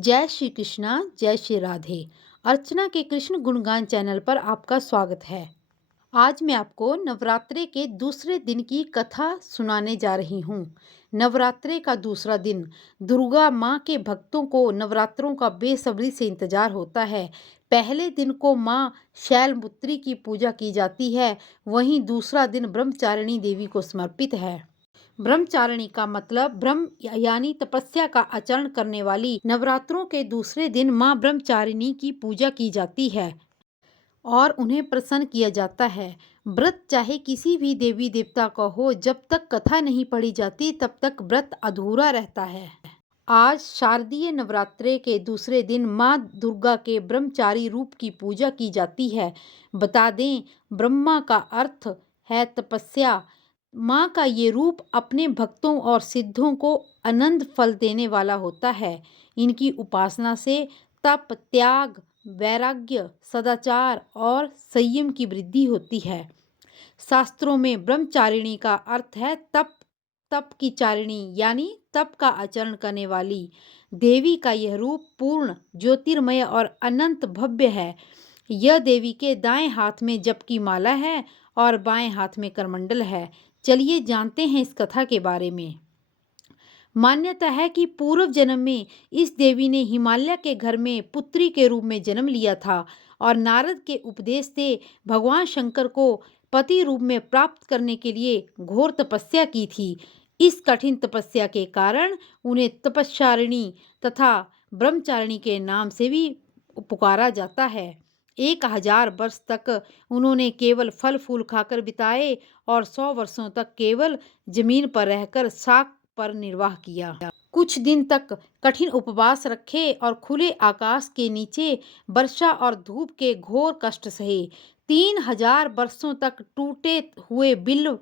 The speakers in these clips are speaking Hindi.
जय श्री कृष्णा, जय श्री राधे। अर्चना के कृष्ण गुणगान चैनल पर आपका स्वागत है। आज मैं आपको नवरात्रे के दूसरे दिन की कथा सुनाने जा रही हूँ। नवरात्रे का दूसरा दिन दुर्गा माँ के भक्तों को नवरात्रों का बेसब्री से इंतजार होता है। पहले दिन को माँ शैलपुत्री की पूजा की जाती है, वहीं दूसरा दिन ब्रह्मचारिणी देवी को समर्पित है। ब्रह्मचारिणी का मतलब ब्रह्म यानी तपस्या का आचरण करने वाली। नवरात्रों के दूसरे दिन माँ ब्रह्मचारिणी की पूजा की जाती है और उन्हें प्रसन्न किया जाता है। व्रत चाहे किसी भी देवी देवता का हो, जब तक कथा नहीं पढ़ी जाती तब तक व्रत अधूरा रहता है। आज शारदीय नवरात्रे के दूसरे दिन माँ दुर्गा के ब्रह्मचारी रूप की पूजा की जाती है। बता दें, ब्रह्मा का अर्थ है तपस्या। माँ का ये रूप अपने भक्तों और सिद्धों को अनंत फल देने वाला होता है। इनकी उपासना से तप, त्याग, वैराग्य, सदाचार और संयम की वृद्धि होती है। शास्त्रों में ब्रह्मचारिणी का अर्थ है तप। तप की चारिणी यानी तप का आचरण करने वाली। देवी का यह रूप पूर्ण, ज्योतिर्मय और अनंत भव्य है। यह देवी के दाएं हाथ में जप की माला है और बाएं हाथ में करमंडल है। चलिए जानते हैं इस कथा के बारे में। मान्यता है कि पूर्व जन्म में इस देवी ने हिमालय के घर में पुत्री के रूप में जन्म लिया था और नारद के उपदेश से भगवान शंकर को पति रूप में प्राप्त करने के लिए घोर तपस्या की थी। इस कठिन तपस्या के कारण उन्हें तपस्यारिणी तथा ब्रह्मचारिणी के नाम से भी पुकारा जाता है। 1000 वर्ष तक उन्होंने केवल फल फूल खाकर बिताए और 100 वर्षों तक केवल जमीन पर रहकर शाक पर निर्वाह किया। कुछ दिन तक कठिन उपवास रखे और खुले आकाश के नीचे वर्षा और धूप के घोर कष्ट सहे। 3000 वर्षों तक टूटे हुए बिल्व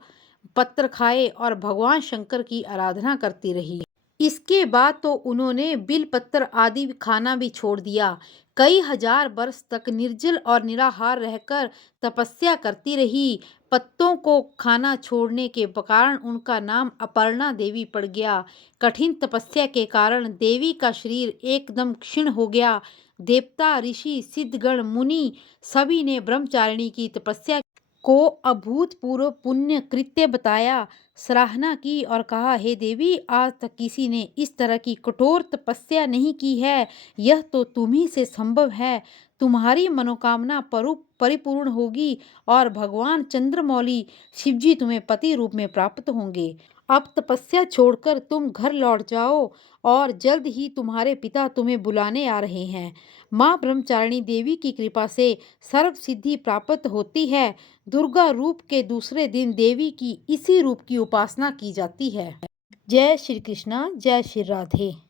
पत्र खाए और भगवान शंकर की आराधना करती रही। इसके बाद तो उन्होंने बिल पत्र आदि खाना भी छोड़ दिया। कई हजार वर्ष तक निर्जल और निराहार रहकर तपस्या करती रही। पत्तों को खाना छोड़ने के कारण उनका नाम अपर्णा देवी पड़ गया। कठिन तपस्या के कारण देवी का शरीर एकदम क्षीण हो गया। देवता, ऋषि, सिद्धगण, मुनि सभी ने ब्रह्मचारिणी की तपस्या को अभूतपूर्व पुण्य कृत्य बताया, सराहना की और कहा, हे देवी, आज तक किसी ने इस तरह की कठोर तपस्या नहीं की है। यह तो तुम्ही से संभव है। तुम्हारी मनोकामना परिपूर्ण होगी और भगवान चंद्रमौली शिवजी तुम्हें पति रूप में प्राप्त होंगे। अब तपस्या छोड़कर तुम घर लौट जाओ और जल्द ही तुम्हारे पिता तुम्हें बुलाने आ रहे हैं। माँ ब्रह्मचारिणी देवी की कृपा से सर्व सिद्धि प्राप्त होती है। दुर्गा रूप के दूसरे दिन देवी की इसी रूप की उपासना की जाती है। जय श्री कृष्णा, जय श्री राधे।